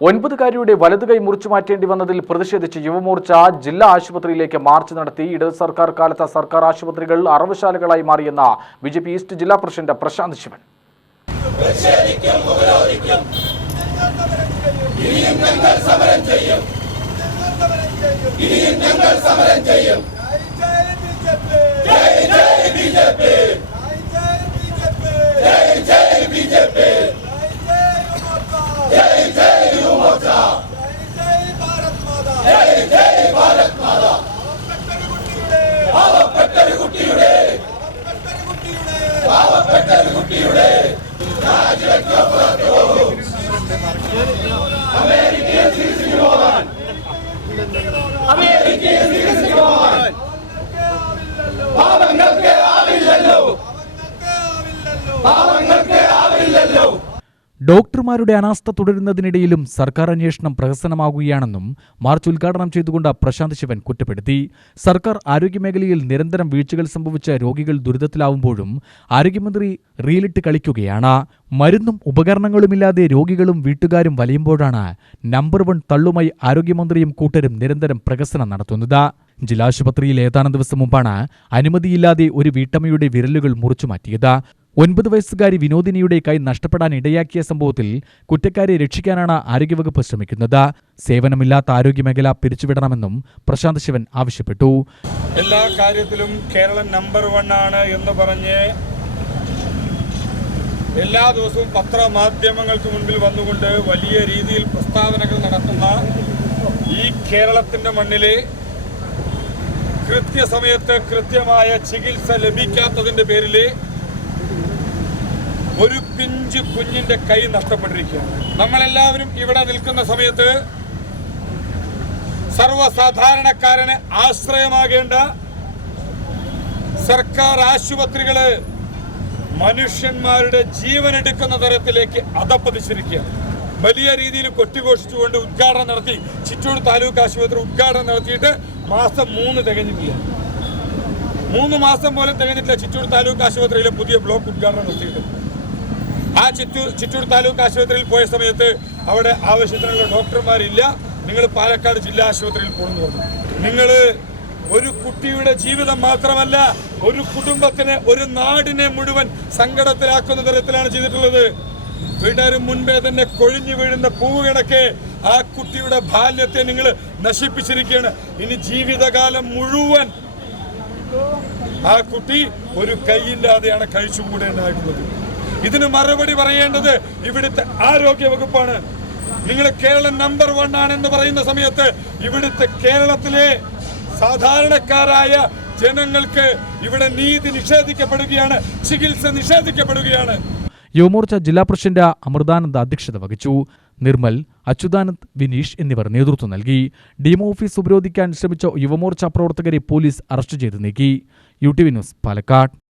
ഒൻപതുകാരിയുടെ വലതുകൈ മുറിച്ചു മാറ്റേണ്ടി വന്നതിൽ പ്രതിഷേധിച്ച് യുവമോർച്ച ജില്ലാ ആശുപത്രിയിലേക്ക് മാർച്ച് നടത്തി. ഇടത് സർക്കാർ കാലത്ത് സർക്കാർ ആശുപത്രികൾ അറവശാലകളായി മാറിയെന്ന ബി ജെ പി ഈസ്റ്റ് ജില്ലാ പ്രസിഡന്റ് പ്രശാന്ത് ശിവൻ. അമേരിക്കയെ സീസിക്ക് പോകാൻ അമേരിക്കയെ സീസിക്ക് ഡോക്ടർമാരുടെ അനാസ്ഥ തുടരുന്നതിനിടയിലും സർക്കാർ അന്വേഷണം പ്രഹസനമാകുകയാണെന്നും മാർച്ച് ഉദ്ഘാടനം ചെയ്തുകൊണ്ട് പ്രശാന്ത് ശിവൻ കുറ്റപ്പെടുത്തി. സർക്കാർ ആരോഗ്യമേഖലയിൽ നിരന്തരം വീഴ്ചകൾ സംഭവിച്ച രോഗികൾ ദുരിതത്തിലാവുമ്പോഴും ആരോഗ്യമന്ത്രി റീലിട്ട് കളിക്കുകയാണ്. മരുന്നും ഉപകരണങ്ങളുമില്ലാതെ രോഗികളും വീട്ടുകാരും വലയുമ്പോഴാണ് നമ്പർ വൺ തള്ളുമായി ആരോഗ്യമന്ത്രിയും കൂട്ടരും നിരന്തരം പ്രഹസനം നടത്തുന്നത്. ജില്ലാശുപത്രിയിൽ ഏതാനും ദിവസം മുമ്പാണ് അനുമതിയില്ലാതെ ഒരു വീട്ടമ്മയുടെ വിരലുകൾ മുറിച്ചു മാറ്റിയത് ഒൻപത് വയസ്സുകാരി വിനോദിനിയുടെ കൈ നഷ്ടപ്പെടാൻ ഇടയാക്കിയ സംഭവത്തിൽ കുറ്റക്കാരെ രക്ഷിക്കാനാണ് ആരോഗ്യവകുപ്പ് ശ്രമിക്കുന്നത്. സേവനമില്ലാത്ത ആരോഗ്യമേഖല പിരിച്ചുവിടണമെന്നും പ്രശാന്ത് ശിവൻ ആവശ്യപ്പെട്ടു. എല്ലാ കാര്യത്തിലും കേരളം നമ്പർ വൺ ആണ് എന്ന് പറഞ്ഞ് എല്ലാ ദിവസവും പത്രമാധ്യമങ്ങൾക്ക് മുൻപിൽ വന്നുകൊണ്ട് വലിയ രീതിയിൽ പ്രസ്താവനകൾ നടത്തുന്ന ഈ കേരളത്തിന്റെ മണ്ണിൽ കൃത്യസമയത്ത് കൃത്യമായ ചികിത്സ ലഭിക്കാത്തതിന്റെ പേരിൽ ഒരു പിഞ്ച് കുഞ്ഞിന്റെ കൈ നഷ്ടപ്പെട്ടിരിക്കുകയാണ്. നമ്മളെല്ലാവരും ഇവിടെ നിൽക്കുന്ന സമയത്ത് സർവസാധാരണക്കാരന് ആശ്രയമാകേണ്ട സർക്കാർ ആശുപത്രികൾ മനുഷ്യന്മാരുടെ ജീവൻ എടുക്കുന്ന തരത്തിലേക്ക് അതപ്പതിച്ചിരിക്കുകയാണ്. വലിയ രീതിയിൽ കൊട്ടിഘോഷിച്ചുകൊണ്ട് ഉദ്ഘാടനം നടത്തി ചിറ്റൂർ താലൂക്ക് ആശുപത്രി ഉദ്ഘാടനം നടത്തിയിട്ട് മാസം മൂന്ന് തികഞ്ഞിട്ടില്ല. മൂന്ന് മാസം പോലും തികഞ്ഞിട്ടില്ല ചിറ്റൂർ താലൂക്ക് ആശുപത്രിയിലെ പുതിയ ബ്ലോക്ക് ഉദ്ഘാടനം നടത്തിയിട്ട്. ആ ചിറ്റൂർ ചിറ്റൂർ താലൂക്ക് ആശുപത്രിയിൽ പോയ സമയത്ത് അവിടെ ആവശ്യത്തിനുള്ള ഡോക്ടർമാരില്ല. നിങ്ങൾ പാലക്കാട് ജില്ലാ ആശുപത്രിയിൽ പോകുന്നു പറഞ്ഞു. നിങ്ങൾ ഒരു കുട്ടിയുടെ ജീവിതം മാത്രമല്ല ഒരു കുടുംബത്തിനെ ഒരു നാടിനെ മുഴുവൻ സങ്കടത്തിലാക്കുന്ന തരത്തിലാണ് ചെയ്തിട്ടുള്ളത്. വീട്ടുകാരും മുൻപേ തന്നെ കൊഴിഞ്ഞു വീഴുന്ന പൂവ് ആ കുട്ടിയുടെ ബാല്യത്തെ നിങ്ങൾ നശിപ്പിച്ചിരിക്കുകയാണ്. ഇനി ജീവിതകാലം മുഴുവൻ ആ കുട്ടി ഒരു കൈയില്ലാതെയാണ് കഴിച്ചുകൂടേണ്ടതായിട്ടുള്ളത്. ഇതിന് മറുപടി പറയേണ്ടത് ഇവിടുത്തെ ആരോഗ്യ വകുപ്പാണ്. നിങ്ങൾ കേരളം നമ്പർ വൺ ആണെന്ന് പറയുന്ന സമയത്ത് ഇവിടുത്തെ കേരളത്തിലെ സാധാരണക്കാരായ ജനങ്ങൾക്ക് ഇവിടെ നീതി നിഷേധിക്കപ്പെടുകയാണ് ചികിത്സ നിഷേധിക്കപ്പെടുകയാണ്. യുവമോർച്ച ജില്ലാ പ്രസിഡന്റ് അമൃതാനന്ദ് അധ്യക്ഷത വഹിച്ചു. നിർമ്മൽ അച്യുതാനന്ദ് വിനീഷ് എന്നിവർ നേതൃത്വം നൽകി. ഡിമോ ഓഫീസ് ഉപരോധിക്കാൻ ശ്രമിച്ച യുവമോർച്ച പ്രവർത്തകരെ പോലീസ് അറസ്റ്റ് ചെയ്ത് നീക്കി. U T V news Palakkad.